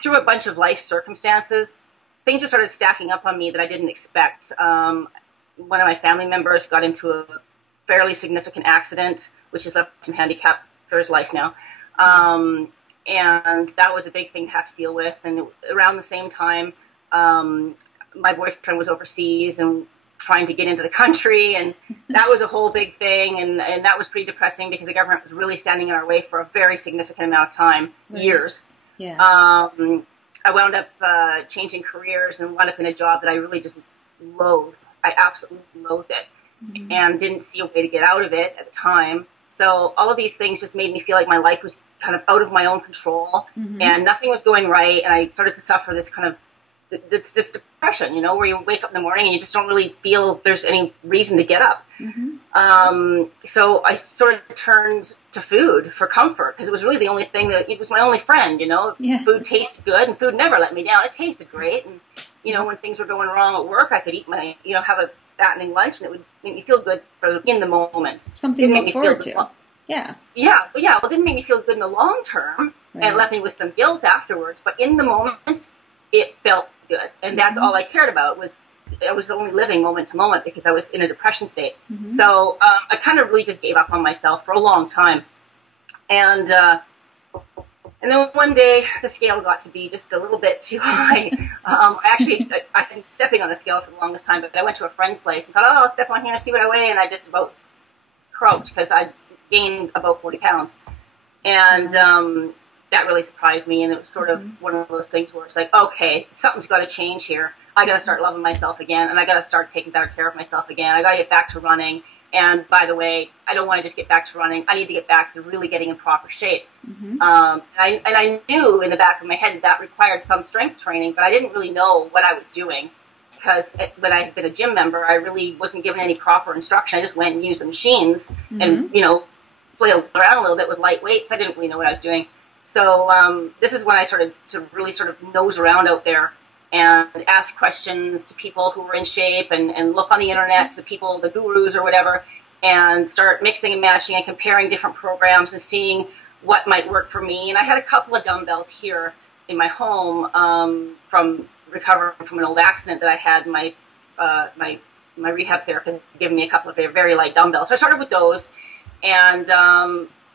through a bunch of life circumstances, things just started stacking up on me that I didn't expect. One of my family members got into a fairly significant accident, which has left him handicapped for his life now. And that was a big thing to have to deal with. And around the same time, my boyfriend was overseas and trying to get into the country, and that was a whole big thing, and that was pretty depressing because the government was really standing in our way for a very significant amount of time, years. Yeah. I wound up changing careers and wound up in a job that I really just loathed. I absolutely loathed it, and didn't see a way to get out of it at the time. So all of these things just made me feel like my life was kind of out of my own control, and nothing was going right, and I started to suffer this kind of this depression, you know, where you wake up in the morning and you just don't really feel there's any reason to get up. So I sort of turned to food for comfort because it was really the only thing it was my only friend, you know. Food tasted good, and food never let me down. It tasted great, and you know, when things were going wrong at work, I could eat my, you know, have a fattening lunch, and it would make me feel good in the moment. Something to look forward to. Yeah. Well, it didn't make me feel good in the long term, and it left me with some guilt afterwards. But in the moment, it felt good, and that's all I cared about. I was only living moment to moment because I was in a depression state. So I kind of really just gave up on myself for a long time, and then one day the scale got to be just a little bit too high. I've been stepping on the scale for the longest time, but I went to a friend's place and thought, oh, I'll step on here and see what I weigh, and I just about croaked because I gained about 40 pounds, and that really surprised me, and it was sort of one of those things where it's like, okay, something's got to change here. I got to start loving myself again, and I got to start taking better care of myself again. I got to get back to running. And by the way, I don't want to just get back to running. I need to get back to really getting in proper shape. I knew in the back of my head that required some strength training, but I didn't really know what I was doing because when I had been a gym member, I really wasn't given any proper instruction. I just went and used the machines and, you know, flailed around a little bit with light weights. I didn't really know what I was doing. So this is when I started to really sort of nose around out there and ask questions to people who were in shape and look on the internet to people, the gurus or whatever, and start mixing and matching and comparing different programs and seeing what might work for me. And I had a couple of dumbbells here in my home from recovering from an old accident that I had. My rehab therapist had given me a couple of very light dumbbells. So I started with those, and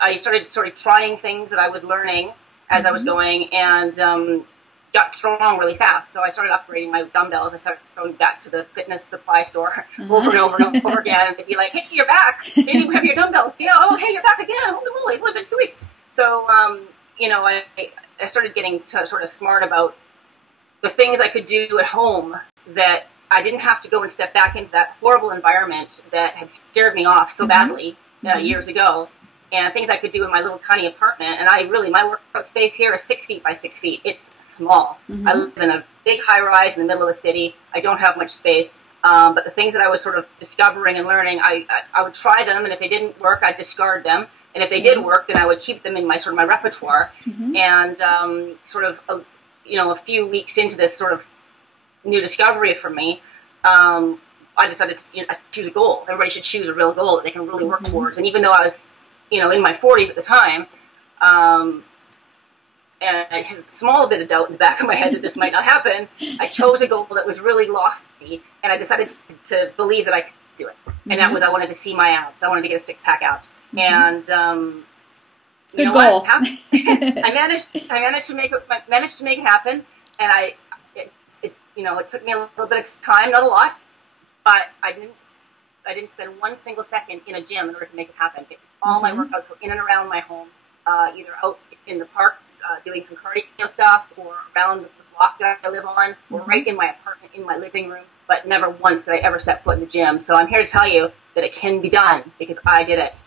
I started sort of trying things that I was learning as I was going, and got strong really fast. So I started upgrading my dumbbells. I started going back to the fitness supply store over and over and over again, and they'd be like, hey, you're back. Maybe you have your dumbbells. Yeah, oh, hey, you're back again. Holy moly, it's only been 2 weeks. So, you know, I started getting sort of smart about the things I could do at home that I didn't have to go and step back into that horrible environment that had scared me off so badly years ago, and things I could do in my little tiny apartment. And my workout space here is 6 feet by 6 feet. It's small. I live in a big high-rise in the middle of the city. I don't have much space. But the things that I was sort of discovering and learning, I would try them, and if they didn't work, I'd discard them. And if they did work, then I would keep them in my sort of my repertoire. And sort of, you know, a few weeks into this sort of new discovery for me, I decided to choose a goal. Everybody should choose a real goal that they can really work towards. And even though I was, you know, in my 40s at the time, and I had a small bit of doubt in the back of my head that this might not happen, I chose a goal that was really lofty, and I decided to believe that I could do it. And that was, I wanted to see my abs. I wanted to get a six-pack abs. And good goal. I managed to make it happen. And it took me a little bit of time, not a lot, but I didn't spend 1 single second in a gym in order to make it happen. All my workouts were in and around my home, either out in the park doing some cardio stuff, or around the block that I live on, or right in my apartment, in my living room. But never once did I ever step foot in the gym. So I'm here to tell you that it can be done because I did it.